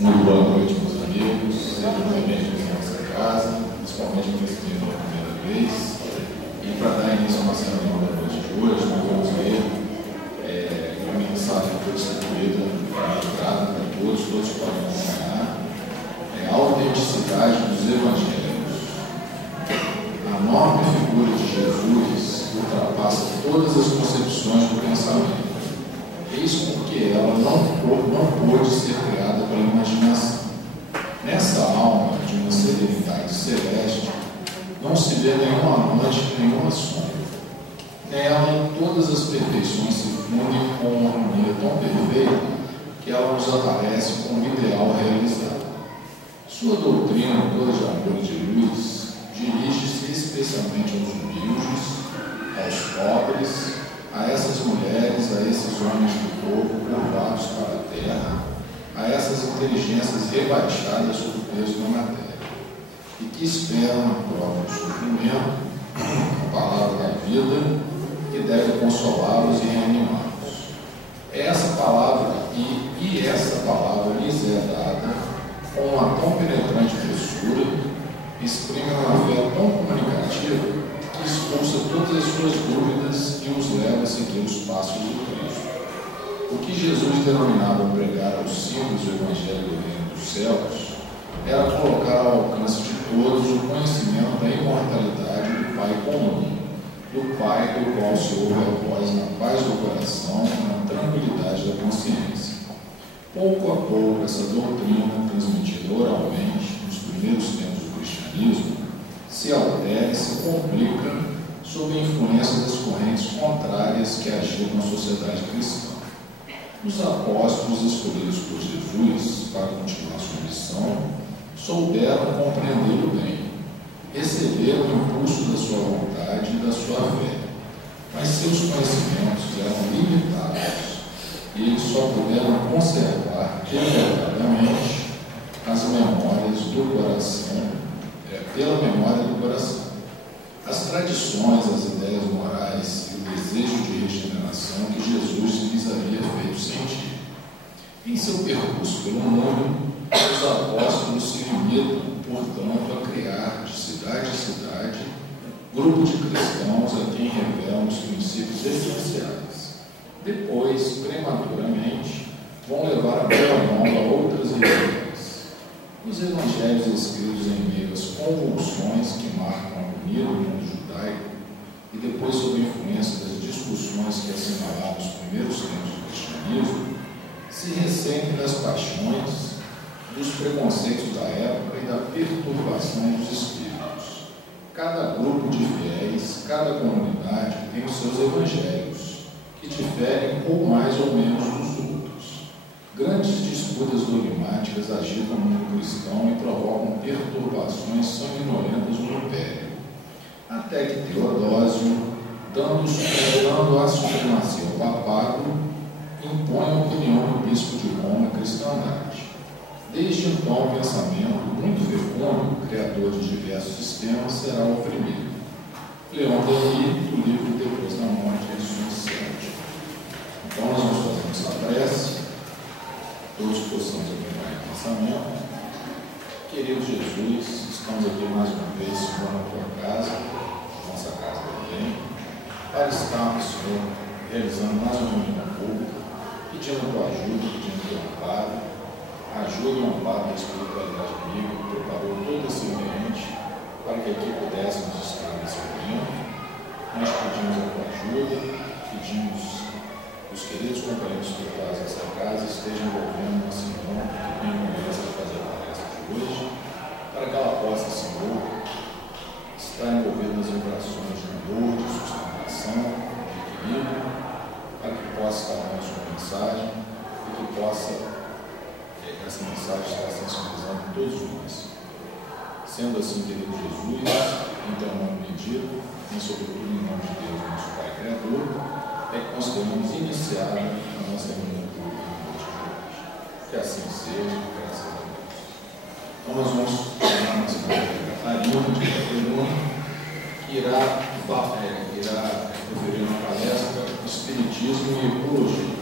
Muito boa noite, meus amigos. Sejam bem-vindos à nossa casa, principalmente para esse dia pela primeira vez. E para dar início à nossa reunião da noite de hoje, nós vamos ler uma mensagem que foi distribuída na entrada para todos podem acompanhar. A autenticidade dos evangelhos. A nova figura de Jesus ultrapassa todas as concepções do pensamento. Isso porque ela não pôde ser criada pela imaginação. Nessa alma de uma serenidade celeste, não se vê nenhuma noite, nenhuma sombra. Nela, todas as perfeições se fundem com uma harmonia tão perfeita que ela nos aparece como ideal realizado. Sua doutrina, toda de amor e de luz, dirige-se especialmente aos humildes, aos pobres, a essas mulheres, a esses homens do povo curvados para a terra, a essas inteligências rebaixadas sob o peso da matéria, e que esperam na prova do sofrimento a palavra da vida, que deve consolá-los e reanimá-los. Essa palavra e essa palavra lhes é dada com uma tão penetrante doçura, exprime uma fé tão comunicativa, que expulsa todas as suas dúvidas e os leva a seguir os passos do Cristo. O que Jesus denominava pregar aos simples o Evangelho do Reino dos Céus era colocar ao alcance de todos o conhecimento da imortalidade do Pai comum, do Pai do qual se ouve a voz na paz do coração e na tranquilidade da consciência. Pouco a pouco, essa doutrina, transmitida oralmente nos primeiros tempos do cristianismo, se altera e se complica sob a influência das correntes contrárias que agiram na sociedade cristã. Os apóstolos escolhidos por Jesus para continuar sua missão souberam compreendê-lo bem, receberam o impulso da sua vontade e da sua fé, mas seus conhecimentos eram limitados e eles só puderam conservar deliberadamente as memórias do coração, pela memória do coração. As tradições, as ideias morais e o desejo de regeneração que Jesus lhes havia feito sentir. Em seu percurso pelo mundo, os apóstolos se limitam, portanto, a criar, de cidade em cidade, grupo de cristãos a quem revelam os princípios essenciais. Depois, prematuramente, vão levar a boa nova a outras religiões. Os evangelhos escritos em meio às convulsões que marcam a agonia do mundo judaico e depois sob a influência das discussões que assinalaram os primeiros tempos do cristianismo, se ressentem das paixões, dos preconceitos da época e da perturbação dos espíritos. Cada grupo de fiéis, cada comunidade tem os seus evangelhos, que diferem ou mais ou menos dos outros. Grandes disputas dogmáticas agitam no mundo cristão e provocam perturbações sanguinolentas no império, até que Teodósio, dando a supremacia ao papado, impõe a opinião do bispo de Roma a cristandade. Desde então, o pensamento, muito fecundo, criador de diversos sistemas, será oprimido. Leão Denis, do livro Depois da Morte e Ressurreição 7. Então, nós vamos fazer essa prece. Todos possamos acompanhar o pensamento. Querido Jesus, estamos aqui mais uma vez, Senhor, na tua casa, nossa casa também, para estarmos, Senhor, realizando mais uma reunião pública, pedindo a tua ajuda, pedindo o teu amparo, ajuda e o amparo da espiritualidade amiga, que preparou todo esse ambiente para que aqui pudéssemos estar nesse momento. Nós pedimos a tua ajuda, pedimos os queridos companheiros espirituais dessa casa estejam envolvendo uma senhora que tem a conversa de fazer a palestra de hoje, para que ela possa, Senhor, estar envolvida nas vibrações de amor, de sustentação, de equilíbrio, para que possa estar dando a sua mensagem e que possa essa mensagem estar sensibilizando todos nós. Sendo assim, querido Jesus, em teu nome bendito, e sobretudo em nome de Deus, nosso Pai Criador, é que nós devemos iniciar a nossa reunião pública noite de hoje. Que assim seja, graças a Deus. Então nós vamos falar a nossa Catarina de Catarina, que irá proferir uma palestra Espiritismo e Ecologia.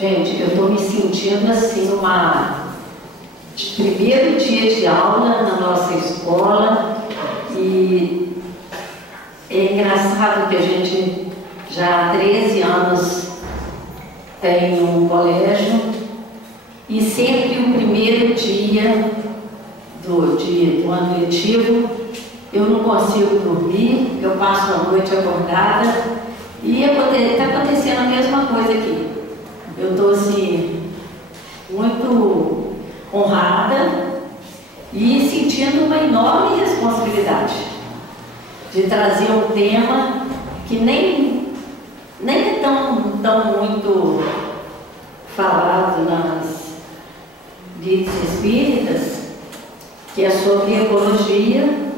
Gente, eu estou me sentindo assim, primeiro dia de aula na nossa escola, e é engraçado que a gente já há 13 anos tem um colégio, e sempre o primeiro dia do ano letivo eu não consigo dormir, eu passo a noite acordada, e está acontecendo a mesma coisa aqui. Eu estou assim, muito honrada e sentindo uma enorme responsabilidade de trazer um tema que nem é tão muito falado nas vidas espíritas, que é sobre ecologia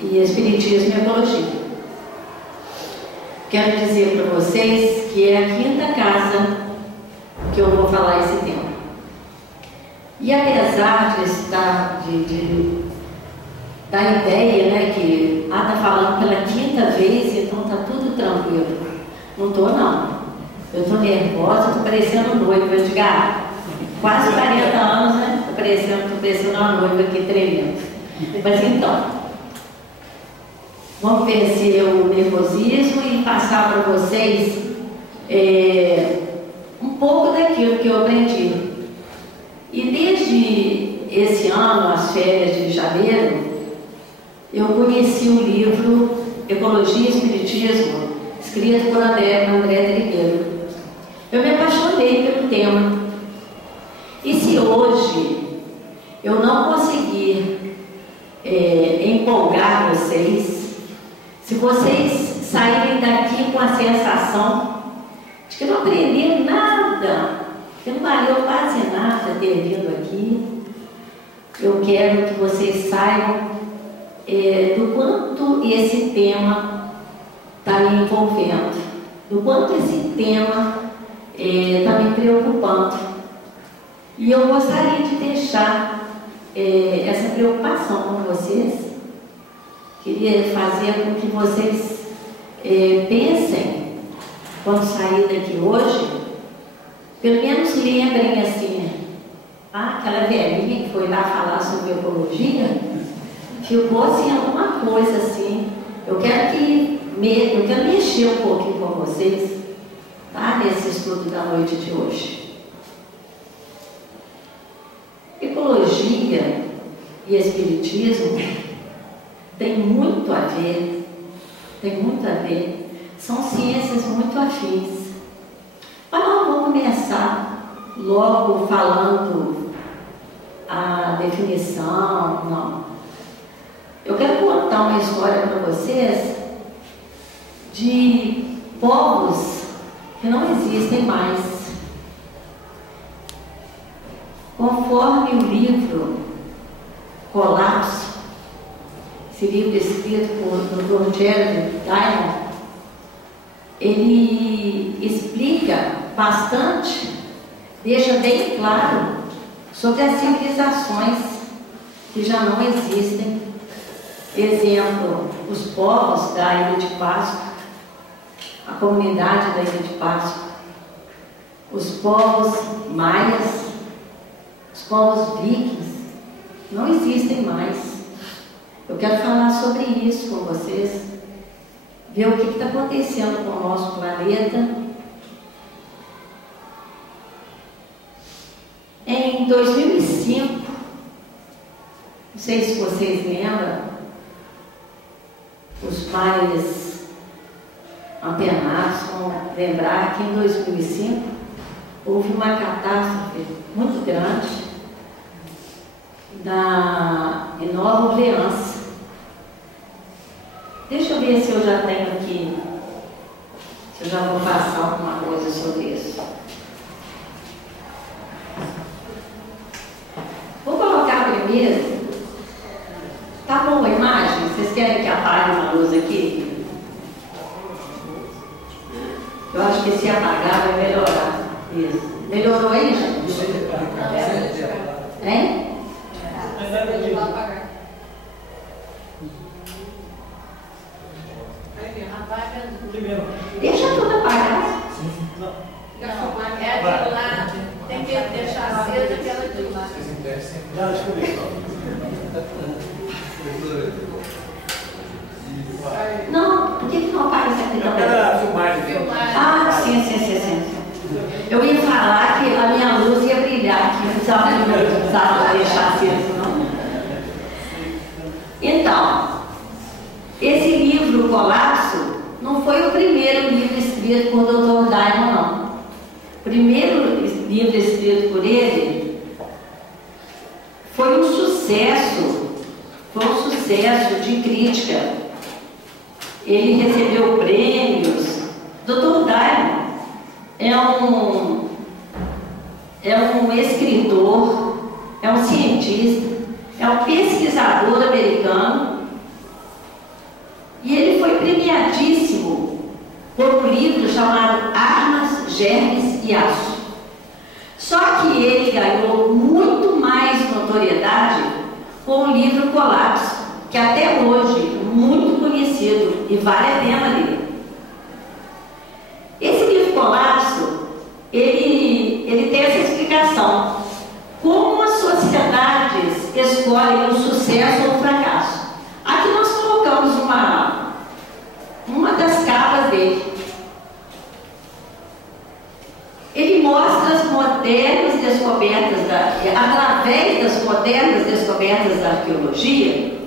e espiritismo e ecologia. Quero dizer para vocês que é a 5ª casa que eu vou falar esse tema. E apesar de estar da ideia, né, que está falando pela 5ª vez, então está tudo tranquilo. Não estou, não. Eu estou nervosa, estou parecendo noiva, eu digo, quase 40 anos, né? Estou parecendo uma noiva aqui tremendo. Mas então, vamos vencer o nervosismo e passar para vocês um pouco daquilo que eu aprendi. E desde esse ano, as férias de janeiro, eu conheci o livro Ecologia e Espiritismo, escrito por André Trigueiro. Eu me apaixonei pelo tema. E se hoje eu não conseguir empolgar vocês, se vocês saírem daqui com a sensação de que não aprenderam nada, que não valeu quase nada ter vindo aqui, eu quero que vocês saibam do quanto esse tema está me envolvendo, do quanto esse tema está me preocupando. E eu gostaria de deixar essa preocupação com vocês. Queria fazer com que vocês pensem, quando sair daqui hoje, pelo menos lembrem assim, aquela velhinha que foi lá falar sobre ecologia, ficou assim alguma coisa assim. Eu quero mexer um pouquinho com vocês, tá? Nesse estudo da noite de hoje. Ecologia e espiritismo tem muito a ver, são ciências muito afins. Mas não vou começar logo falando a definição, não. Eu quero contar uma história para vocês de povos que não existem mais. Conforme o livro Colapso, esse livro escrito por Dr. Jeremy Diamond, ele explica bastante, deixa bem claro sobre as civilizações que já não existem. Exemplo, os povos da Ilha de Páscoa, a comunidade da Ilha de Páscoa, os povos maias, os povos vikings, não existem mais. Eu quero falar sobre isso com vocês, ver o que está acontecendo com o nosso planeta. Em 2005, não sei se vocês lembram, os mais antenados vão lembrar que em 2005 houve uma catástrofe muito grande em Nova Orleans. Deixa eu ver se eu já tenho aqui, se eu já vou passar alguma coisa sobre isso. Vou colocar primeiro. Tá bom a imagem? Vocês querem que apague uma luz aqui? Eu acho que se apagar vai melhorar. Isso. Melhorou aí, gente? Hein? Deixa tudo apagado. É aquilo lá, tem que deixar acesa aquela de lá. Já escolhi. Não, por que não apaga essa aqui também? Era filmagem. Ah, sim. Eu ia falar que a minha luz ia brilhar aqui, não precisava deixar aceso, não. Então, esse livro, Colapso, não foi o primeiro livro escrito por Dr. Diamond, não. O primeiro livro escrito por ele foi um sucesso de crítica. Ele recebeu prêmios. Dr. Diamond é um escritor, é um cientista, é um pesquisador americano, e ele foi premiadíssimo por um livro chamado Armas, Germes e Aço. Só que ele ganhou muito mais notoriedade com o livro Colapso, que até hoje é muito conhecido e vale a pena ler. Esse livro Colapso, ele tem essa explicação. Como as sociedades escolhem o sucesso ou o fracasso. Aqui nós colocamos uma das capas dele. Ele mostra as modernas descobertas, através das modernas descobertas da arqueologia,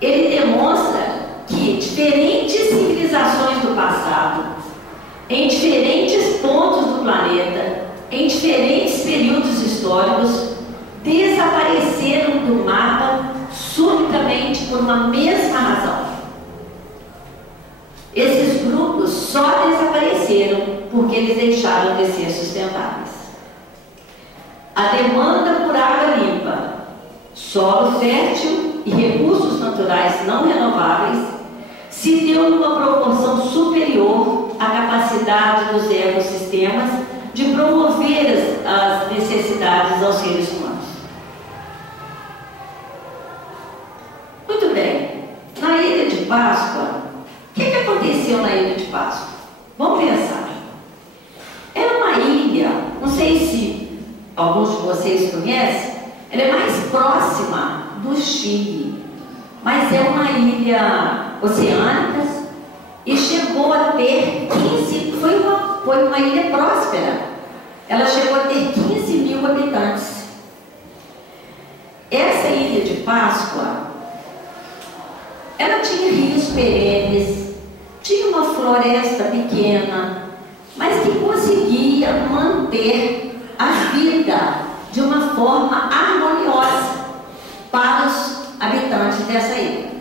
ele demonstra que diferentes civilizações do passado, em diferentes pontos do planeta, em diferentes períodos históricos, desapareceram do mapa subitamente por uma mesma razão. Esses grupos só desapareceram porque eles deixaram de ser sustentáveis. A demanda por água limpa, solo fértil e recursos naturais não renováveis se deu numa proporção superior à capacidade dos ecossistemas de promover as necessidades aos seres humanos. Muito bem, na Ilha de Páscoa, o que aconteceu na Ilha de Páscoa? Vamos pensar. Era uma ilha, não sei se alguns de vocês conhecem, ela é mais próxima do Chile, mas é uma ilha oceânica e chegou a ter 15, foi uma ilha próspera, ela chegou a ter 15 mil habitantes. Essa Ilha de Páscoa, ela tinha rios perenes, tinha uma floresta pequena, mas que conseguia manter a vida de uma forma harmoniosa para os habitantes dessa ilha.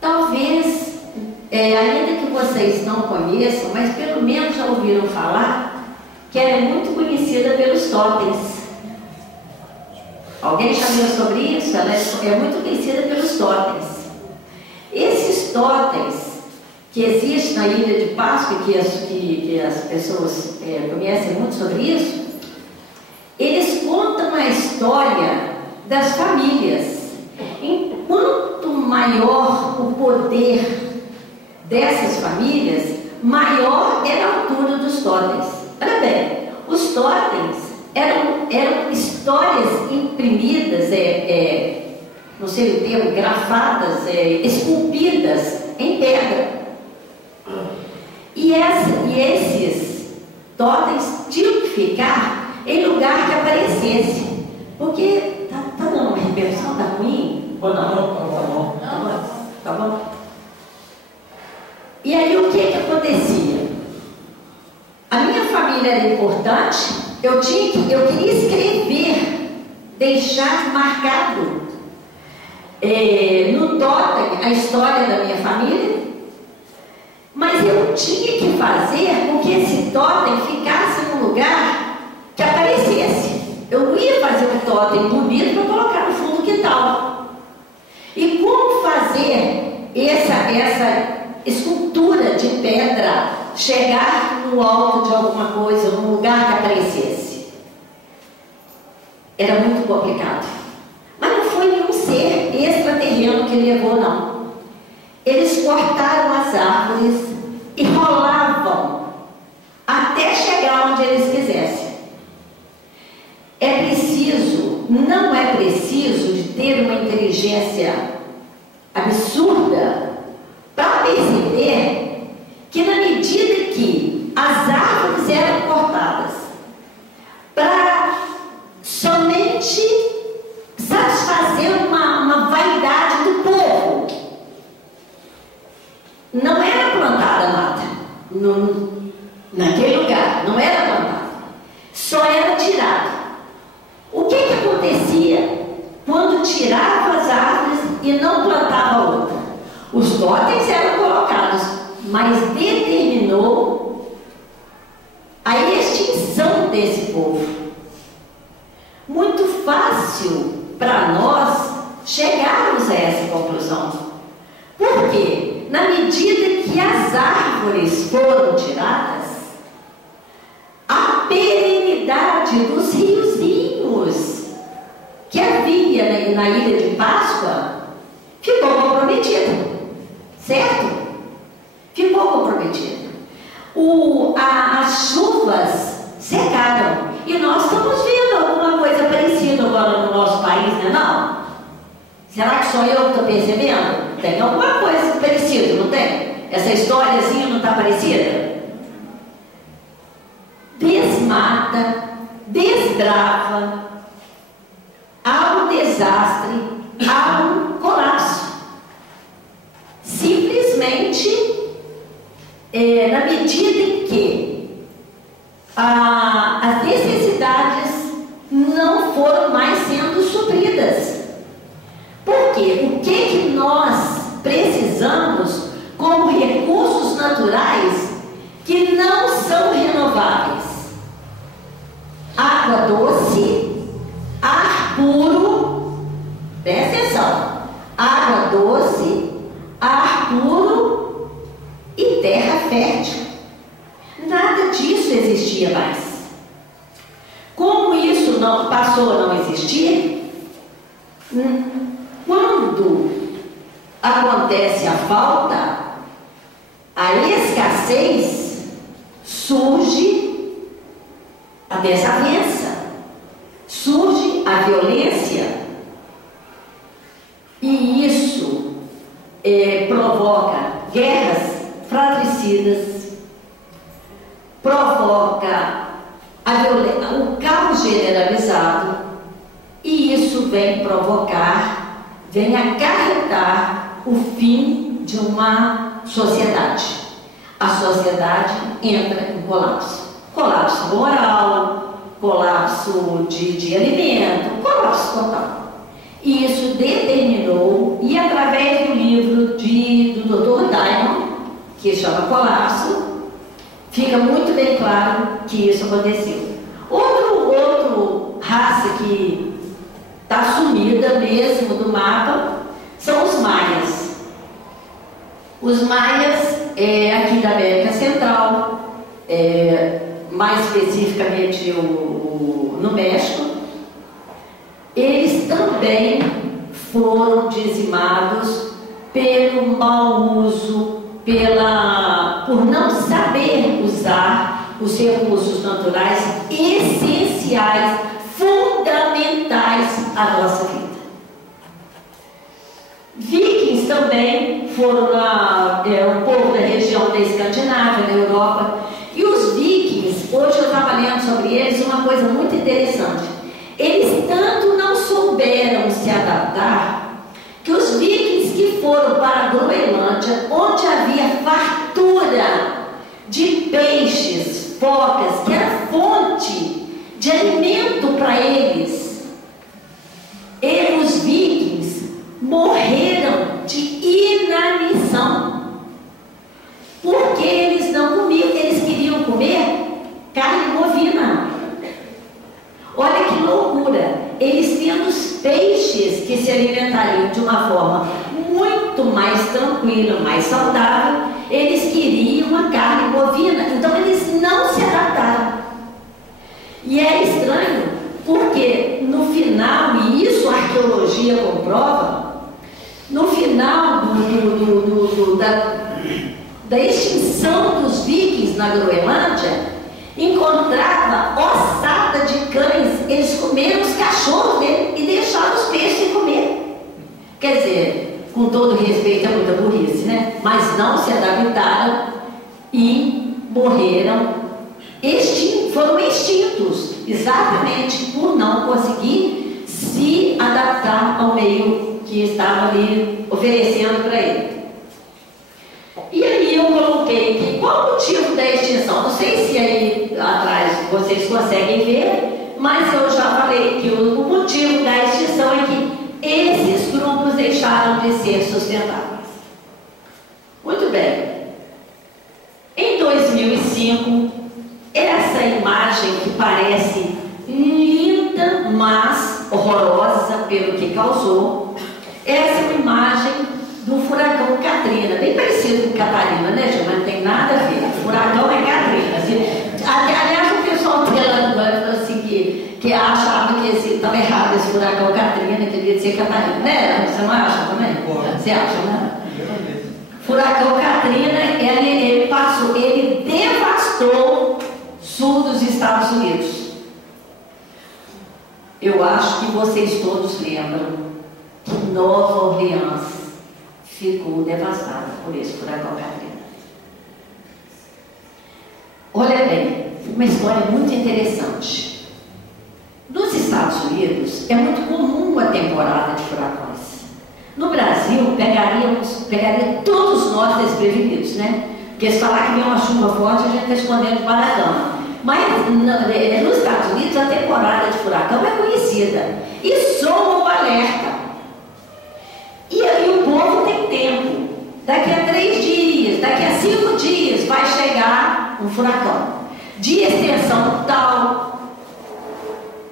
Talvez, ainda que vocês não conheçam, mas pelo menos já ouviram falar que ela é muito conhecida pelos totens. Alguém já viu sobre isso? Ela é muito conhecida pelos totens. Esses totens que existem na Ilha de Páscoa, que as pessoas conhecem muito sobre isso, eles contam a história das famílias. Enquanto maior o poder dessas famílias, maior era a altura dos totens. Olha bem, os totens eram histórias imprimidas, não sei o termo, gravadas, esculpidas em pedra. E esses totens tinham que ficar em lugar que aparecesse. Porque tá dando uma repercussão, tá ruim? Ou não? Tá bom? E aí o que acontecia? A minha família era importante, eu queria escrever, deixar marcado no totem a história da minha família, mas eu tinha que fazer com que esse totem ficasse num lugar que aparecesse. Eu não ia fazer um totem bonito para colocar no fundo do quintal. E como fazer essa escultura de pedra chegar no alto de alguma coisa, num lugar que aparecesse? Era muito complicado. Mas não foi nenhum ser extraterreno que levou, não. Eles cortaram as árvores, e rolavam até chegar onde eles quisessem. É preciso, não é preciso de ter uma inteligência absurda para perceber que, na medida que as árvores eram cortadas para somente satisfazer uma vaidade do povo, não era plantada nada naquele lugar, não era plantada, só era tirada. O que acontecia quando tirava as árvores e não plantava outra? Os totens eram colocados, mas determinou a extinção desse povo. Muito fácil para nós chegarmos a essa conclusão. Por quê? Na medida que as árvores foram tiradas, a perenidade dos riozinhos que havia na ilha de Páscoa ficou comprometida, certo? Ficou comprometida. As chuvas secaram e nós estamos vendo alguma coisa parecida agora no nosso país, não é não? Será que só eu que estou percebendo? Tem alguma coisa parecida, não tem? Essa historiazinha não está parecida? Desmata, desbrava, há um desastre, há um colapso. Simplesmente, na medida em que as necessidades não foram mais sendo supridas. Por quê? O que nós precisamos como recursos naturais que não são renováveis? Água doce, ar puro, presta atenção, água doce, ar puro e terra fértil. Nada disso existia mais. Como isso não passou a não existir, quando acontece a falta, a escassez, surge a desavença, surge a violência, e isso provoca guerras fratricidas, provoca o caos generalizado, e isso vem acarretar o fim de uma sociedade. A sociedade entra em colapso. Colapso moral, colapso de alimento, colapso total. E isso determinou, e através do livro do Dr. Diamond, que chama Colapso, fica muito bem claro que isso aconteceu. Outro raça que está sumida mesmo do mapa são os maias. Os maias, aqui da América Central, mais especificamente no México, eles também foram dizimados pelo mau uso, por não saber usar os recursos naturais essenciais, fundamentais à nossa vida. Vikings também foram um povo da região da Escandinávia, na Europa, e os vikings, hoje eu estava lendo sobre eles uma coisa muito interessante. Eles tanto não souberam se adaptar que os vikings que foram para a Groenlândia, onde havia fartura de peixes, focas, que era fonte de alimento para eles, os vikings morreram de inanição, porque eles não comiam, eles queriam comer carne bovina. Olha que loucura! Eles tendo os peixes que se alimentariam de uma forma muito mais tranquila, mais saudável, eles queriam a carne bovina, então eles não se adaptaram. E é estranho, porque no final, e isso a arqueologia comprova, no final da extinção dos vikings na Groenlândia, encontrava ossada de cães. Eles comeram os cachorros dele e deixaram os peixes sem comer. Quer dizer, com todo respeito, é muita burrice, né? Mas não se adaptaram e morreram, foram extintos, exatamente por não conseguir se adaptar ao meio que estava ali oferecendo para ele. E aí eu coloquei aqui qual o motivo da extinção. Não sei se aí atrás vocês conseguem ver, mas eu já falei que o motivo da extinção é que esses grupos deixaram de ser sustentáveis. Muito bem. Em 2005, essa imagem que parece linda, mas horrorosa pelo que causou, essa é uma imagem do furacão Katrina, bem parecido com Catarina, né, gente? Mas não tem nada a ver. O furacão é Katrina. Assim, aliás, o pessoal falou assim que achava que estava errado esse furacão Katrina, que devia ser Catarina, né? Você não acha também? Você acha, né? Furacão Katrina, ele devastou sul dos Estados Unidos. Eu acho que vocês todos lembram que Nova Orleans ficou devastada por esse furacão Katrina. Olha bem, uma história muito interessante. Nos Estados Unidos é muito comum a temporada de furacões. No Brasil, pegaria todos nós desprevenidos, né? Porque se falar que vem uma chuva forte, a gente está escondendo de baratão. Mas nos Estados Unidos a temporada de furacão é conhecida e soa o alerta. E aí o povo tem tempo. Daqui a 3 dias, daqui a 5 dias vai chegar um furacão de extensão tal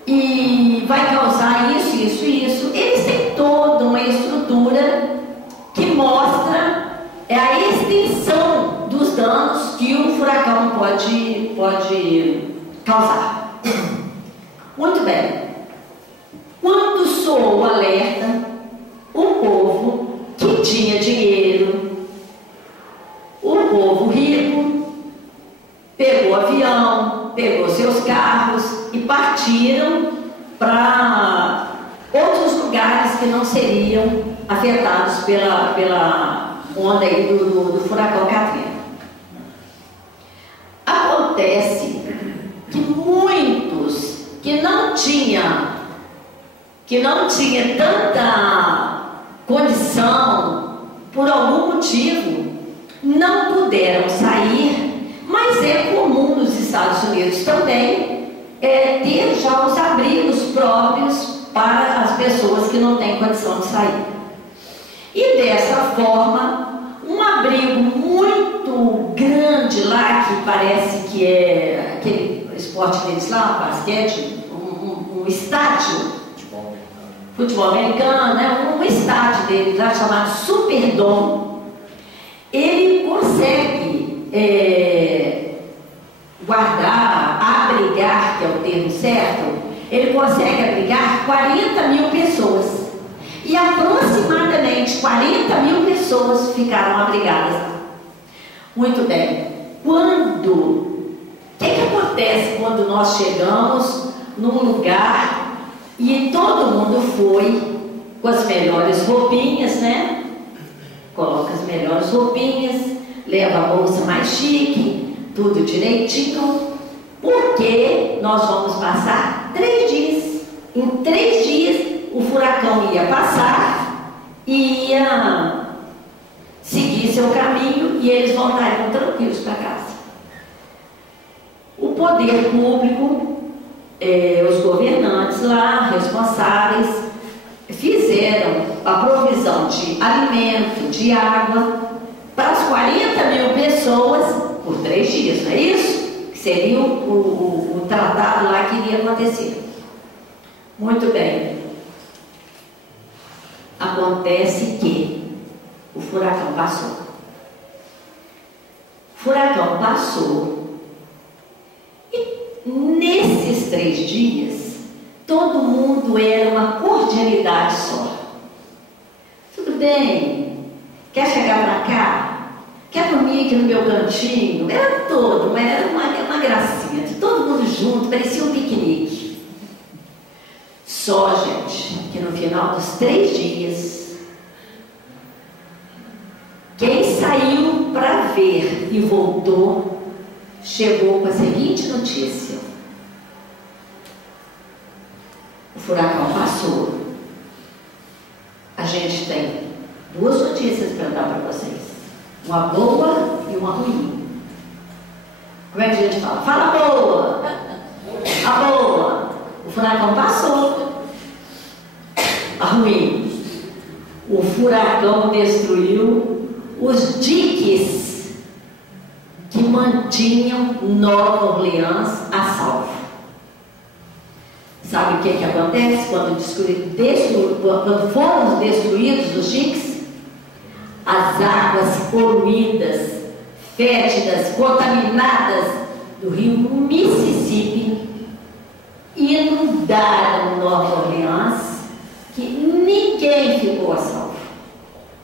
e vai causar isso, isso e isso. Eles têm toda uma estrutura que mostra a extensão dos danos que um furacão pode causar. Muito bem. Quando soou o alerta, o povo que tinha dinheiro, o povo rico, pegou avião, pegou seus carros e partiram para outros lugares que não seriam afetados pela onda aí do furacão Katrina. Acontece que muitos que não tinha tanta condição, por algum motivo, não puderam sair, mas é comum nos Estados Unidos também ter já os abrigos próprios para as pessoas que não têm condição de sair. E dessa forma, um abrigo muito grande lá, que parece que é aquele esporte deles lá, basquete, um estádio, futebol americano, né? Um estádio dele lá chamado Superdome, ele consegue abrigar, que é o termo certo, ele consegue abrigar 40 mil pessoas. E aproximadamente 40 mil pessoas ficaram abrigadas lá. Muito bem. O que acontece quando nós chegamos num lugar e todo mundo foi com as melhores roupinhas, né? Coloca as melhores roupinhas, leva a bolsa mais chique, tudo direitinho, porque nós vamos passar 3 dias. Em 3 dias o furacão ia passar e ia seguir seu caminho e eles voltariam tranquilos para casa. O poder público, os governantes lá, responsáveis, fizeram a provisão de alimento, de água para as 40 mil pessoas por 3 dias, não é isso? Que seria o tratado lá que iria acontecer. Muito bem. Acontece que o furacão passou. O furacão passou e nesses 3 dias todo mundo era uma cordialidade só. Tudo bem? Quer chegar para cá? quer dormir aqui no meu cantinho? Era todo, mas era uma gracinha, todo mundo junto, parecia um piquenique. Só, gente, que no final dos 3 dias, quem saiu para ver e voltou, chegou com a seguinte notícia: o furacão passou. A gente tem 2 notícias para dar para vocês, uma boa e uma ruim. Como é que a gente fala? Fala boa! A boa! O furacão passou. A ruim: o furacão destruiu os diques que mantinham Nova Orleans a salvo. Sabe o que acontece quando foram destruídos os diques? As águas poluídas, fétidas, contaminadas do rio Mississippi inundaram Nova Orleans, que ninguém ficou a salvo.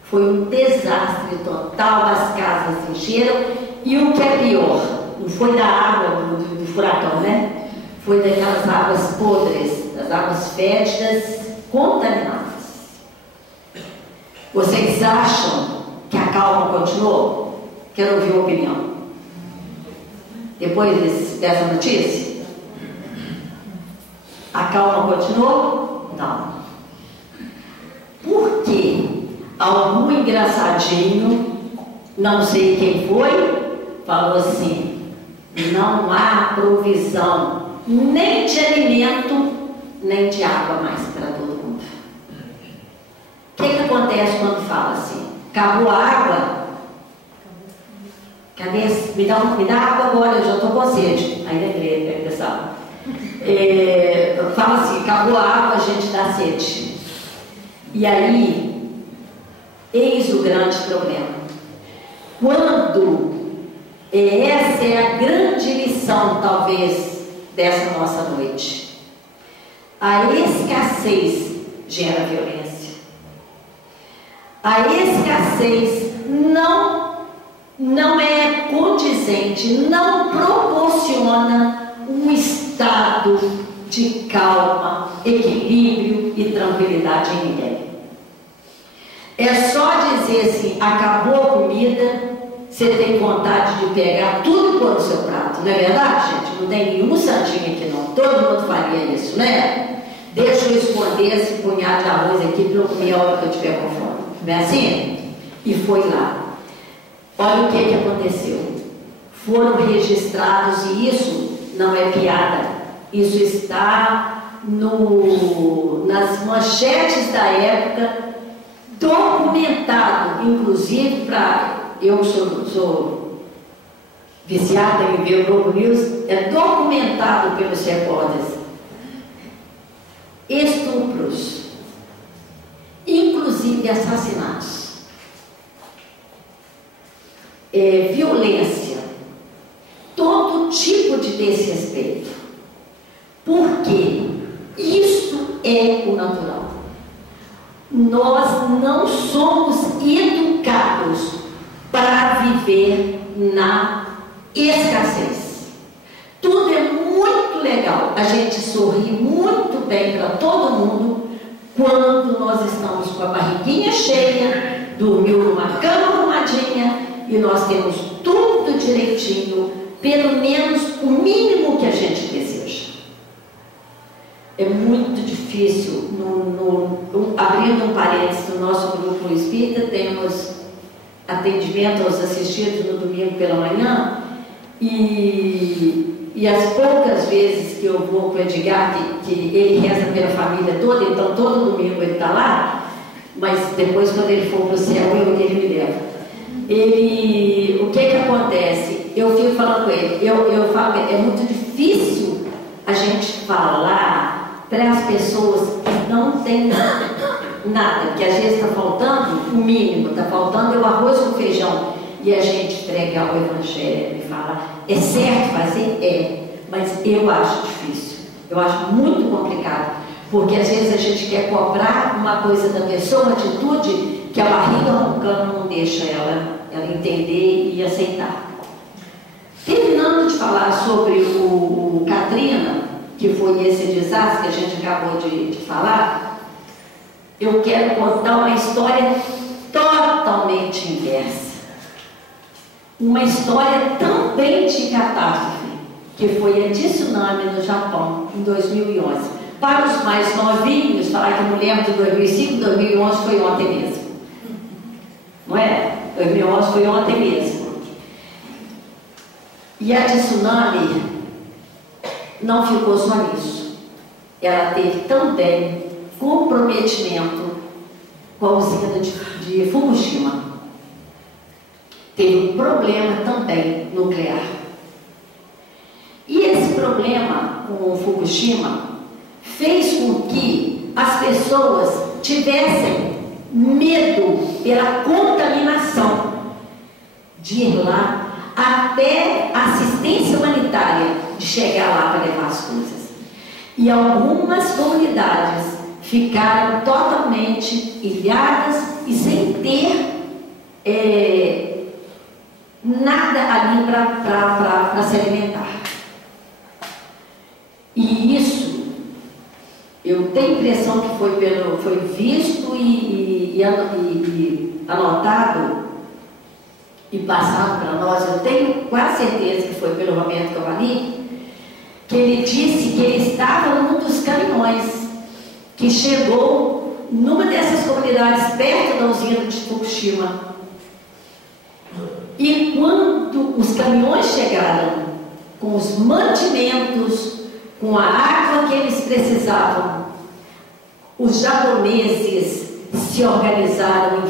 Foi um desastre total, as casas encheram, e o que é pior, não foi da água do furacão, né? Foi daquelas águas podres, das águas fétidas, contaminadas. Vocês acham que a calma continuou? Quero ouvir a opinião. Depois dessa notícia? A calma continuou? Não. Por quê? Algum engraçadinho, não sei quem foi, falou assim: não há provisão nem de alimento, nem de água mais para todo mundo. O que acontece quando fala assim? Acabou a água? Cadê? Me dá água agora, eu já estou com sede. Aí na igreja, pessoal. Fala assim: acabou a água, a gente dá sede. E aí, eis o grande problema. Quando essa é a grande lição, talvez, dessa nossa noite. A escassez gera violência. A escassez não é condizente, não proporciona um estado de calma, equilíbrio e tranquilidade em ninguém. É só dizer assim: acabou a comida, você tem vontade de pegar tudo e pôr no seu prato, não é verdade, gente? Não tem nenhum santinho aqui não, todo mundo faria isso, né? Deixa eu esconder esse punhado de arroz aqui para eu comer a hora que eu estiver com fome, não é assim? E foi lá. Olha o que aconteceu. Foram registrados, e isso não é piada, isso está nas manchetes da época, documentado, inclusive para... Eu sou viciada em ver o Globo News, é documentado pelos repórteres. Estupros, inclusive assassinatos, violência, todo tipo de desrespeito. Porque isso é o natural. Nós não somos educados para viver na escassez. Tudo é muito legal, a gente sorri muito bem para todo mundo quando nós estamos com a barriguinha cheia, dormiu numa cama arrumadinha e nós temos tudo direitinho, pelo menos o mínimo que a gente deseja. É muito difícil, abrindo um parênteses, no nosso grupo espírita temos atendimento aos assistidos no domingo pela manhã, e as poucas vezes que eu vou com o Edgar, que ele reza pela família toda, então todo domingo ele está lá, mas depois quando ele for para o céu, ele me leva. O que acontece? Eu fico falando com ele, eu falo que é muito difícil a gente falar para as pessoas que não têm nada, que às vezes está faltando o mínimo, está faltando o arroz com feijão, e a gente pregar o evangelho e falar: é certo fazer? É, mas eu acho difícil, eu acho muito complicado, porque às vezes a gente quer cobrar uma coisa da pessoa, uma atitude que a barriga roncando não deixa ela entender e aceitar. Terminando de falar sobre o Katrina, que foi esse desastre que a gente acabou de falar, eu quero contar uma história totalmente inversa. Uma história também de catástrofe, que foi a de tsunami no Japão, em 2011. Para os mais novinhos, falar que eu não lembro de 2005, 2011 foi ontem mesmo. Não é? 2011 foi ontem mesmo. E a de tsunami não ficou só nisso. Ela teve também comprometimento com a usina de Fukushima. Teve um problema também nuclear. E esse problema com o Fukushima fez com que as pessoas tivessem medo pela contaminação de ir lá, até assistência humanitária de chegar lá para levar as coisas. E algumas comunidades ficaram totalmente ilhadas e sem ter nada ali para se alimentar. E isso, eu tenho a impressão que foi visto e anotado e passado para nós. Eu tenho quase certeza que foi pelo Roberto Cavalli, que ele disse que ele estava num dos caminhões que chegou numa dessas comunidades perto da usina de Fukushima. E quando os caminhões chegaram com os mantimentos, com a água que eles precisavam, os japoneses se organizaram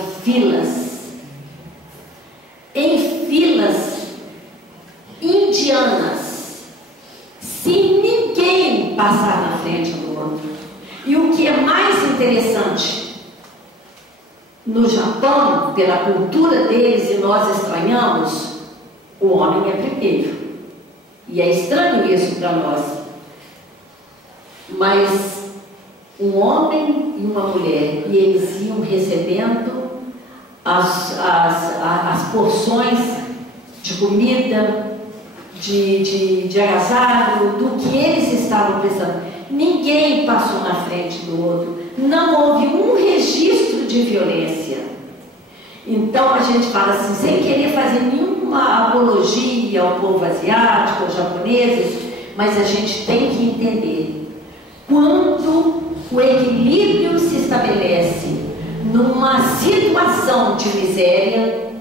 em filas indianas, sem ninguém passar na frente do outro. E o que é mais interessante, no Japão, pela cultura deles, e nós estranhamos, o homem é primeiro. E é estranho isso para nós. Mas um homem e uma mulher, e eles iam recebendo as porções de comida, de agasalho, do que eles estavam precisando. Ninguém passou na frente do outro. Não houve um registro de violência. Então a gente fala assim, sem querer fazer nenhuma apologia ao povo asiático, aos japoneses, mas a gente tem que entender quando o equilíbrio se estabelece numa situação de miséria,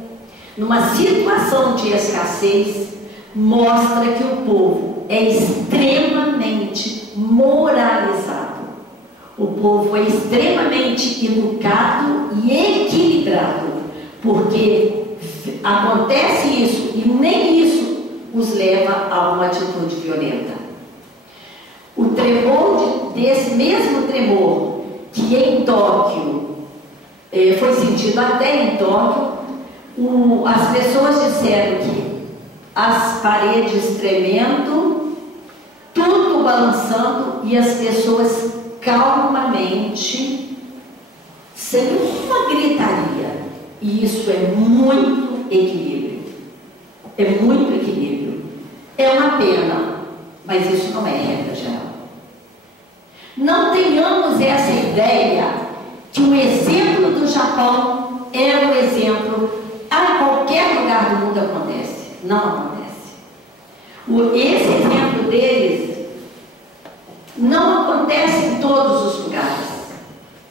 numa situação de escassez, mostra que o povo é extremamente moralizado. O povo é extremamente educado e equilibrado, porque acontece isso e nem isso os leva a uma atitude violenta. O tremor desse mesmo tremor que em Tóquio foi sentido até em Tóquio, as pessoas disseram que as paredes tremendo, tudo balançando e as pessoas calmamente, sem uma gritaria. E isso é muito equilíbrio. É muito equilíbrio. É uma pena, mas isso não é regra geral. Não tenhamos essa ideia que o exemplo do Japão é um exemplo a qualquer lugar do mundo acontece. Não acontece. Esse exemplo deles não acontece em todos os lugares.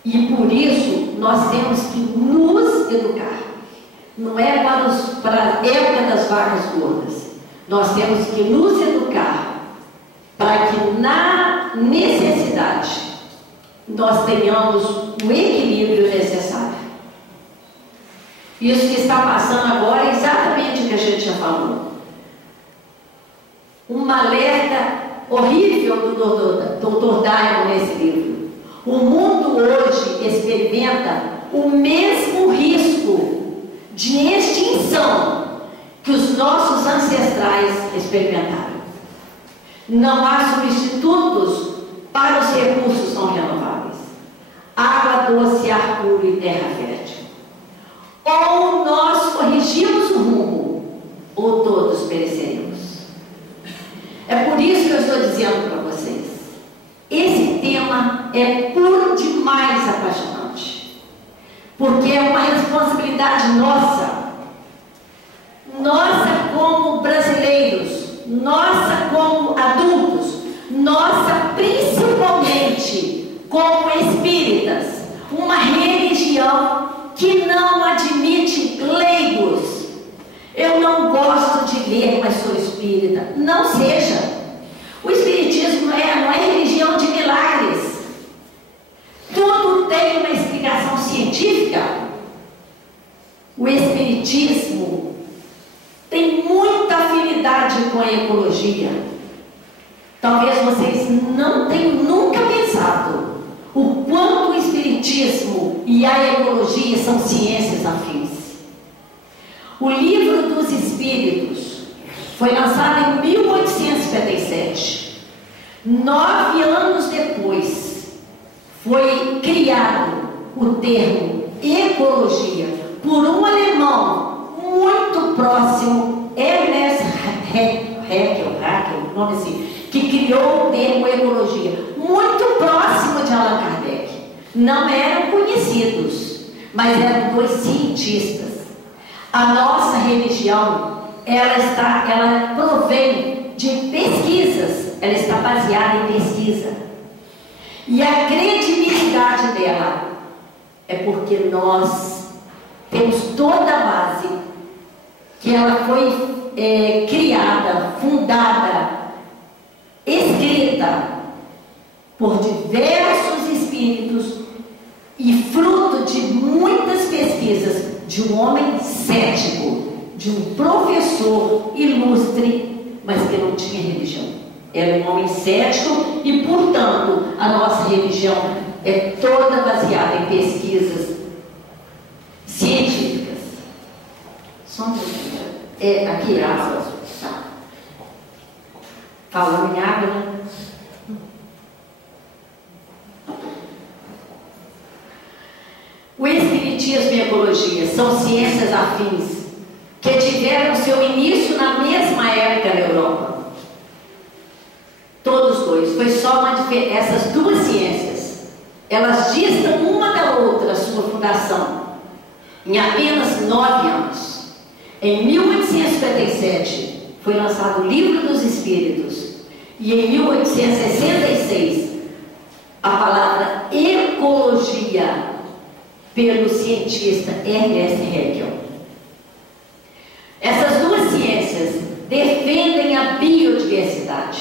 E por isso nós temos que nos educar. Não é para a época das vacas gordas. Nós temos que nos educar para que na necessidade nós tenhamos o equilíbrio necessário. Isso que está passando agora é exatamente o que a gente já falou. Uma alerta horrível do Dr. Diamond nesse livro. O mundo hoje experimenta o mesmo risco de extinção que os nossos ancestrais experimentaram. Não há substitutos para os recursos não renováveis. Água doce, ar puro e terra fértil. ou nós corrigimos o rumo, ou todos pereceremos. É por isso que eu estou dizendo para vocês, esse tema é por demais apaixonante, porque é uma responsabilidade nossa como brasileiros, nossa como adultos, nossa principalmente como espíritas, uma religião que não admite leigos. Eu não gosto de ler, mas sou espírita. Não seja. O espiritismo não é religião de milagres. Tudo tem uma explicação científica. O espiritismo tem muita afinidade com a ecologia. Talvez vocês não tenham nunca pensado o quanto o espiritismo e a ecologia são ciências afins. O Livro dos Espíritos foi lançado em 1857. 9 anos depois, foi criado o termo ecologia por um alemão muito próximo, Ernest Haeckel, nome assim, que criou o termo ecologia, muito próximo de Allan Kardec. Não eram conhecidos, mas eram dois cientistas. A nossa religião, ela provém de pesquisas, ela está baseada em pesquisa. E a credibilidade dela é porque nós temos toda a base, que ela foi criada, fundada, escrita por diversos espíritos e fruto de muitas pesquisas de um homem cético, de um professor ilustre, mas que não tinha religião. Era um homem cético e, portanto, a nossa religião é toda baseada em pesquisas científicas. Só um pouquinho. Aqui, água. Tá. Falando em água, né? O espiritismo e a ecologia são ciências afins que tiveram seu início na mesma época na Europa. Todos dois. Foi só uma diferença. Essas duas ciências, elas distam uma da outra a sua fundação em apenas 9 anos. Em 1857 foi lançado o Livro dos Espíritos e em 1866 a palavra ecologia pelo cientista Ernest Haeckel. Essas duas ciências defendem a biodiversidade,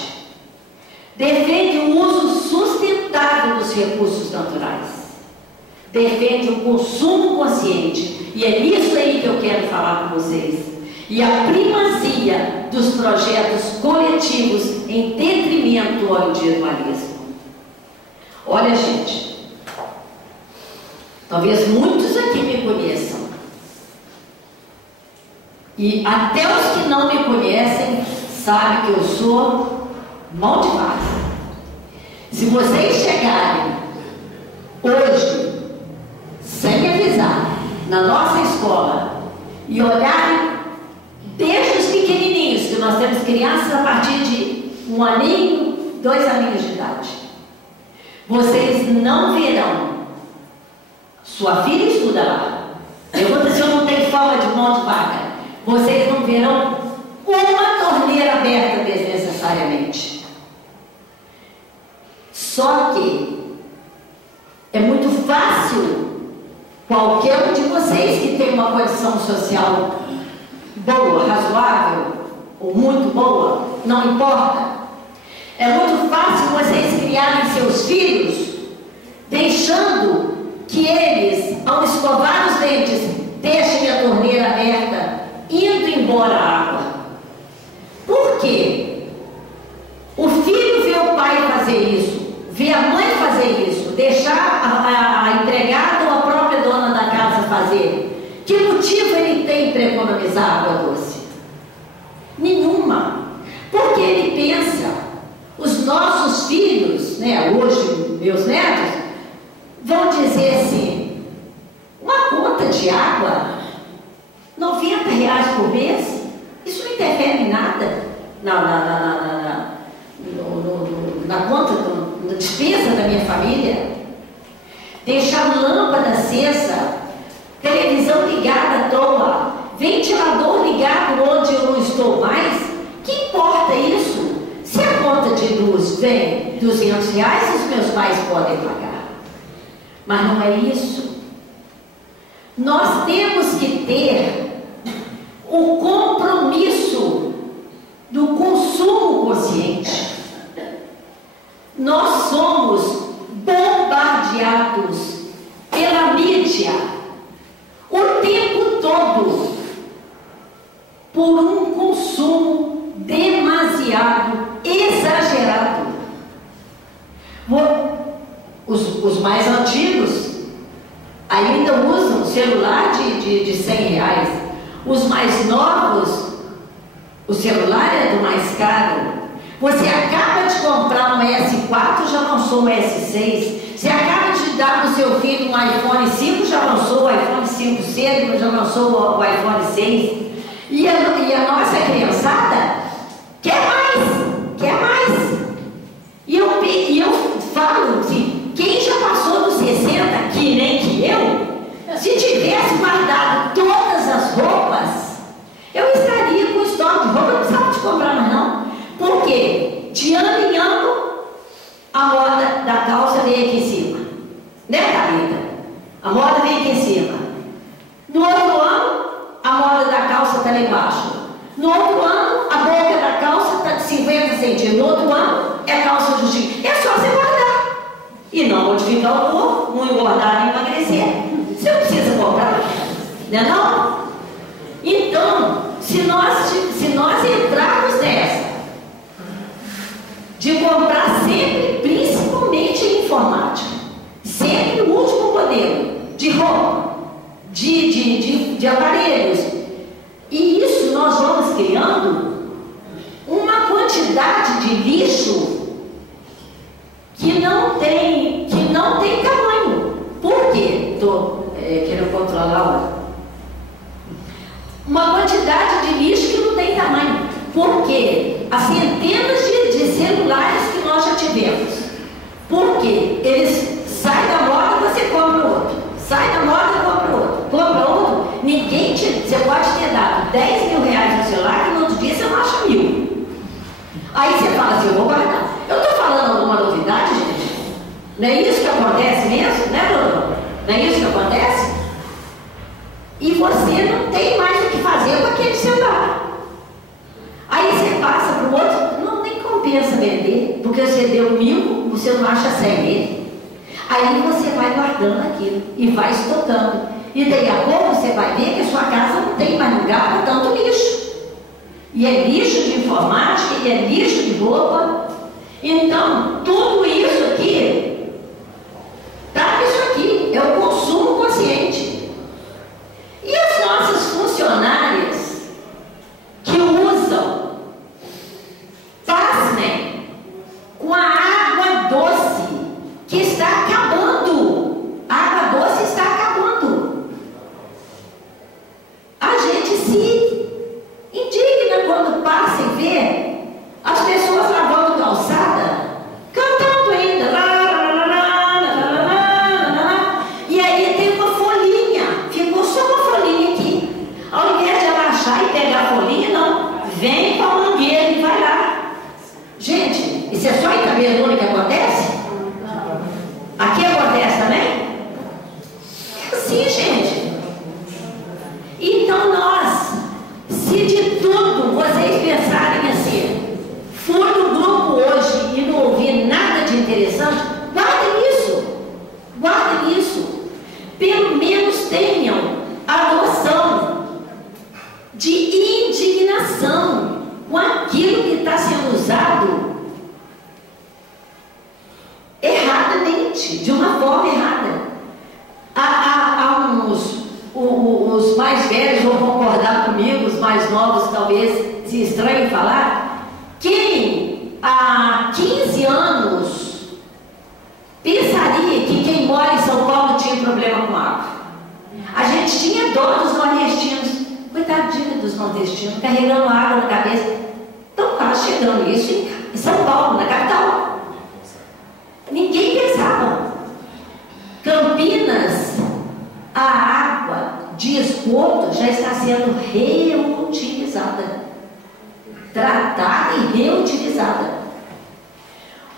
defendem o uso sustentável dos recursos naturais, defendem o consumo consciente, e é nisso aí que eu quero falar com vocês, e a primazia dos projetos coletivos em detrimento ao individualismo. Olha, gente, talvez muitos aqui me conheçam. E até os que não me conhecem sabem que eu sou mão de vaca. Se vocês chegarem hoje, sem avisar, na nossa escola e olharem desde os pequenininhos, que nós temos crianças a partir de 1 aninho, 2 aninhos de idade, vocês não verão. Sua filha estuda lá. Pergunta se eu não tenho fama de mão de vaca. Vocês não verão uma torneira aberta desnecessariamente. Só que é muito fácil qualquer um de vocês que tem uma condição social boa, razoável ou muito boa, não importa. É muito fácil vocês criarem seus filhos deixando que eles, ao escovar os dentes, deixem a torneira aberta, indo embora a água. Por quê? O filho vê o pai fazer isso, vê a mãe fazer isso, deixar a empregada ou a própria dona da casa fazer. Que motivo ele tem para economizar água doce? Nenhuma. Porque ele pensa, os nossos filhos, né, hoje meus netos, vão dizer assim: uma conta de água na conta da despesa da minha família, deixar lâmpada acesa, televisão ligada à toa, ventilador ligado onde eu não estou mais. Que importa isso? Se a conta de luz vem R$200, os meus pais podem pagar. Mas não é isso. Nós temos que ter o compromisso do consumo consciente. Nós somos bombardeados pela mídia o tempo todo por um consumo demasiado exagerado. Os mais antigos ainda usam celular de R$100. Os mais novos, o celular é do mais caro. Você acaba de comprar um S4, já lançou um S6. Você acaba de dar para o seu filho um iPhone 5, já lançou o iPhone 5C, já lançou o iPhone 6. E a nossa criançada quer mais. E eu falo assim, quem já passou dos 60, que nem que eu, se tivesse guardado todas as roupas, eu estaria com estoque de roupa, não precisava de comprar mais não. Porque de ano em ano a moda da calça vem aqui em cima, né, Thalita? A moda vem aqui em cima. No outro ano a moda da calça está lá embaixo. No outro ano a boca da calça está de 50 centímetros. No outro ano é calça justinha. É só você guardar e não modificar o corpo, não engordar nem emagrecer. Você não precisa comprar, não é não? Então, se nós entrarmos nessa de comprar sempre, principalmente em informática, sempre o último modelo de roupa, de aparelhos, e isso nós vamos criando uma quantidade de lixo que não tem tamanho. Por quê? Estou querendo controlar a hora. Uma quantidade de lixo que não tem tamanho. Porque as centenas de celulares que nós já tivemos, porque eles saem da moda, você compra outro, sai da moda, compra outro, você pode ter dado R$10.000 no celular e no outro dia você não acha 1.000. Aí você fala assim, eu vou guardar. Eu estou falando alguma novidade, gente? Não é isso que acontece mesmo, né, doutor? Não é isso que acontece? E você não tem mais o que fazer com aquele celular. Aí você passa para o outro, não nem compensa vender, porque você deu 1.000, você não acha 100 nele. Aí você vai guardando aquilo e vai estocando. E daí a pouco você vai ver que a sua casa não tem mais lugar para tanto lixo. E é lixo de informática, e é lixo de roupa. Então, tudo isso aqui, tá isso aqui, é o consumo consciente. E as nossas funcionárias que usam, pasmem, com a água doce, que está acabando. A água doce está acabando. A gente se indigna quando passa e vê as pessoas lavando calçada, cantando ainda. E aí tem uma folhinha, ficou só uma folhinha aqui. Ao invés de abaixar e pegar a folhinha, não. Vem com a mangueira e vai lá. Gente, isso é só em Itaberuna que acontece? Aqui acontece também? É assim, gente. Então nós, se de tudo vocês pensarem assim, fui no grupo hoje e não ouvi nada de interessante, guardem isso. Pelo menos tenham a noção de indignação com aquilo que está sendo usado erradamente, de uma forma errada. Os mais velhos vão concordar comigo, os mais novos talvez se estranhem falar. Quem há 15 anos pensaria que quem mora em São Paulo tinha problema com água? A gente tinha dó dos nordestinos, coitadinho dos nordestinos, carregando água na cabeça. Estão quase chegando isso em São Paulo, na capital. esgoto já está sendo reutilizada, tratada e reutilizada.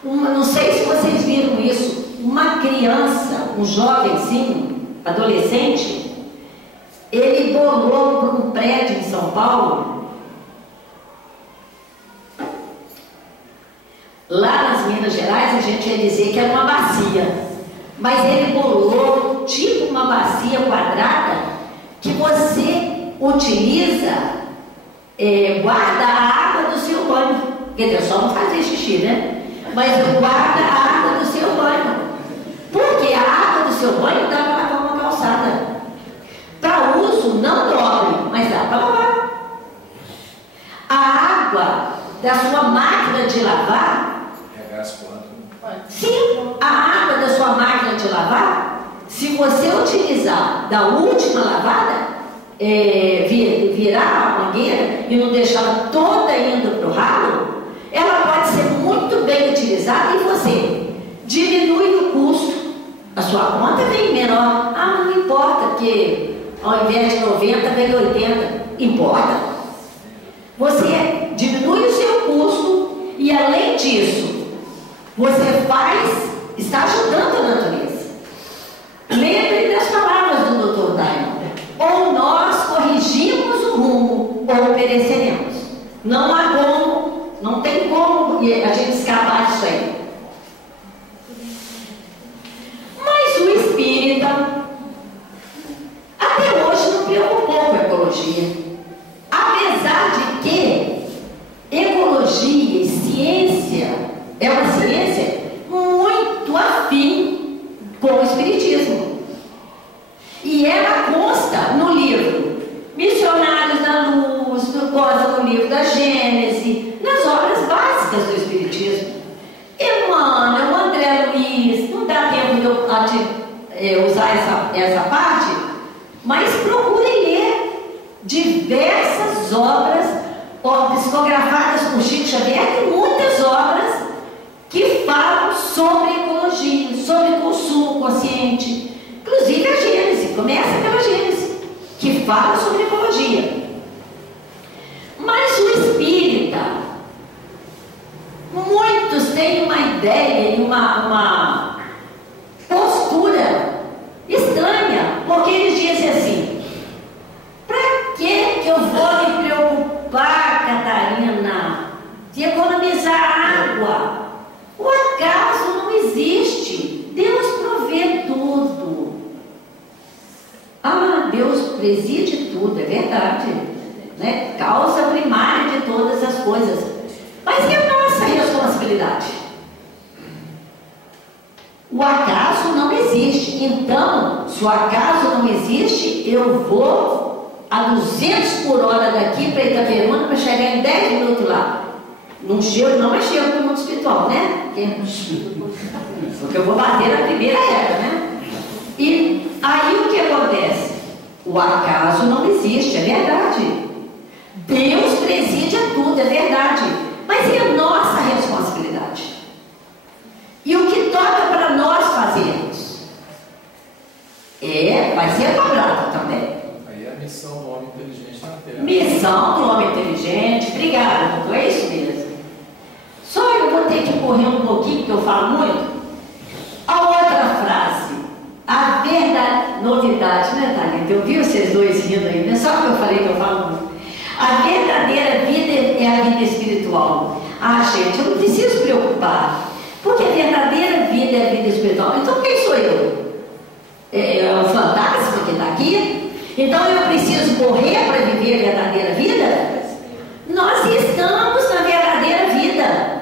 Não sei se vocês viram isso, uma criança, um jovenzinho, adolescente, ele bolou para um prédio em São Paulo. Lá nas Minas Gerais a gente ia dizer que era uma bacia, mas ele bolou tipo uma bacia quadrada que você utiliza, guarda a água do seu banho. Quer dizer, só não fazer xixi, né? Mas guarda a água do seu banho, porque a água do seu banho dá para lavar uma calçada, para uso não dobre, mas dá para lavar. A água da sua máquina de lavar, sim, a água da sua máquina de lavar, se você utilizar da última lavada, virar a mangueira e não deixar toda indo para o ralo, ela pode ser muito bem utilizada e você diminui o custo. A sua conta vem menor. Ah, não importa, porque ao invés de 90 vem 80. Importa. Você diminui o seu custo e, além disso, você está ajudando a natureza. Lembre das palavras do Dr. Diamond: ou nós corrigimos o rumo, ou pereceremos. Não há como, não tem como a gente escapar disso aí. Mas o espírita até hoje não preocupou com a ecologia, apesar de que ecologia e ciência é uma ciência muito afim com o espiritismo, e ela consta no livro Missionários da Luz, consta no livro da Gênese, nas obras básicas do espiritismo. Emmanuel, André Luiz, não dá tempo de eu usar essa parte, mas procurem ler diversas obras psicografadas por Chico Xavier, tem muitas obras que falam sobre ecologia, sobre consumo consciente, inclusive a Gênese, começa pela Gênese, que fala sobre ecologia. Mas o espírita, muitos têm uma ideia e uma postura estranha, porque eles dizem assim: para que eu vou me preocupar, Catarina, de economizar água? O acaso não existe, Deus provê tudo. Ah, Deus preside tudo, é verdade, né? Causa primária de todas as coisas. Mas e a nossa responsabilidade? O acaso não existe. Então, se o acaso não existe, eu vou a 200 por hora daqui para Itaperuna para chegar em 10 minutos lá. Não chego, não, mas chego no mundo espiritual, né? Porque eu vou bater na primeira régua, né? E aí o que acontece? O acaso não existe, é verdade. Deus preside a tudo, é verdade. Mas e a nossa responsabilidade? E o que toca para nós fazermos? Vai ser cobrado também. Aí é a missão do homem inteligente na Terra. Missão do homem inteligente. Obrigada, doutor. É isso mesmo. Só eu vou ter que correr um pouquinho, porque eu falo muito. A outra frase, a verdade, novidade, né, Thalita? Eu vi vocês dois rindo aí, não é só que eu falei que eu falo muito. A verdadeira vida é a vida espiritual. Ah, gente, eu não preciso preocupar, porque a verdadeira vida é a vida espiritual. Então quem sou eu? É o fantasma que está aqui? Então eu preciso morrer para viver a verdadeira vida? Nós estamos na verdadeira vida.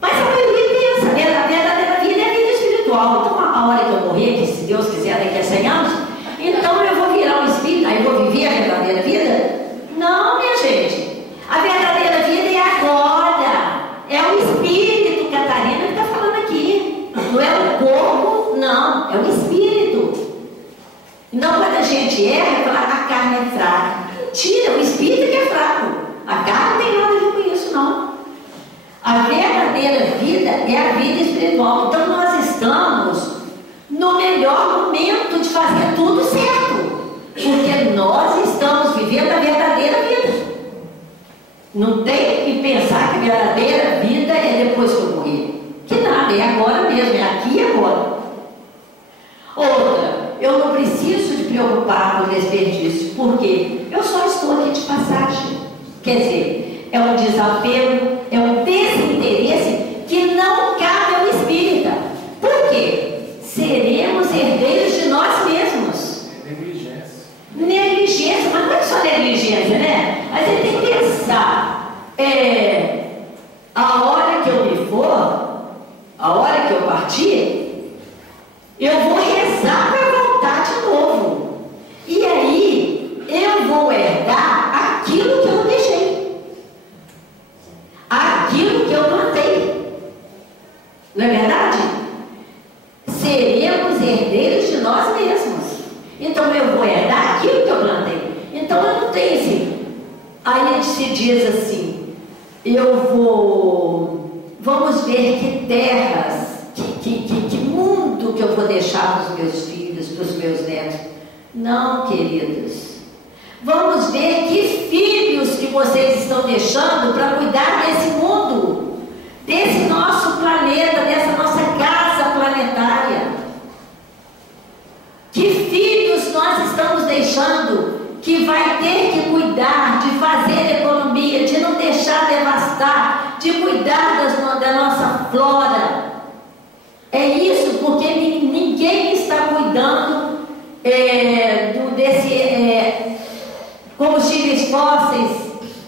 Mas a maioria pensa, a verdadeira vida é a vida espiritual. Então a hora que eu morrer, que se Deus quiser daqui a 100 anos, então eu vou virar um espírito, aí eu vou viver a verdadeira vida? Não, minha gente. A verdadeira vida é agora. É o espírito, Catarina, que está falando aqui. Não é o corpo, não. É o espírito. Então, quando a gente erra, fala, a carne é fraca. Mentira, o espírito que é fraco. A carne não tem nada a ver com isso, não. A verdadeira vida é a vida espiritual. Então, nós estamos no melhor momento de fazer tudo certo. porque nós estamos vivendo a verdadeira vida. Não tem que pensar que a verdadeira vida é depois que eu morrer. Que nada, é agora mesmo, é aqui e agora. Outra, eu não preciso de preocupar com o desperdício, porque eu só estou aqui de passagem. Quer dizer, é um desapego, é um desinteresse que não cabe ao espírita. Por quê? Seremos herdeiros de nós mesmos. Negligência. Negligência, mas não é só negligência, né? A gente tem que pensar, a hora que eu me for, a hora que eu partir, eu vou rezar para voltar de novo. E aí, eu vou herdar aquilo que eu deixei. Aquilo que eu plantei. Não é verdade? Seremos herdeiros de nós mesmos. Então, eu vou herdar aquilo que eu plantei. Então, eu não tenho assim. Aí a gente se diz assim, vamos ver que terras, que mundo que eu vou deixar para os meus filhos, para os meus netos. Não, queridos. Vamos ver que filhos que vocês estão deixando para cuidar desse mundo, desse nosso planeta, dessa nossa casa planetária. Que filhos nós estamos deixando que vai ter que cuidar, de fazer economia, de não deixar devastar, de cuidar da nossa flora. É isso, porque ninguém está cuidando desse combustíveis fósseis,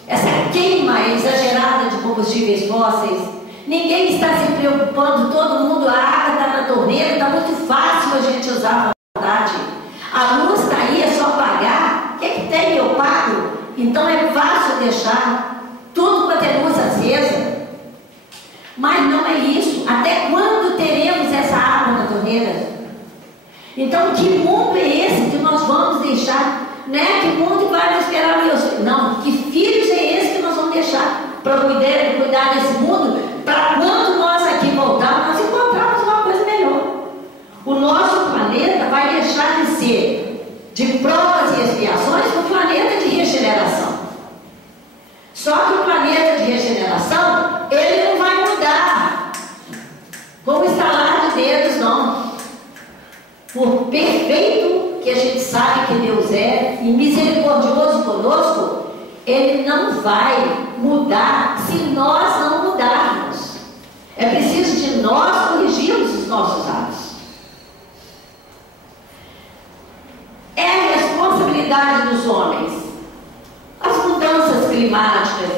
essa queima exagerada de combustíveis fósseis. Ninguém está se preocupando, todo mundo, a água está na torneira, está muito fácil a gente usar à vontade. A luz está aí, é só pagar. O que é que tem? Eu pago. Então é fácil deixar tudo para ter luz acesa. Mas não é isso. Até quando teremos essa água na torneira? Então, que mundo é esse que nós vamos deixar? Né? Que mundo vai nos esperar? Não, que filhos é esse que nós vamos deixar para cuidar desse mundo? Para quando nós aqui voltarmos, nós encontrarmos uma coisa melhor. O nosso planeta vai deixar de ser de provas e expiações para um planeta de regeneração. Só que o planeta de regeneração, ele não vai mudar com o estalar de dedos, não. Por perfeito que a gente sabe que Deus é, e misericordioso conosco, ele não vai mudar se nós não mudarmos. É preciso de nós corrigirmos os nossos atos. É a responsabilidade dos homens. As mudanças climáticas,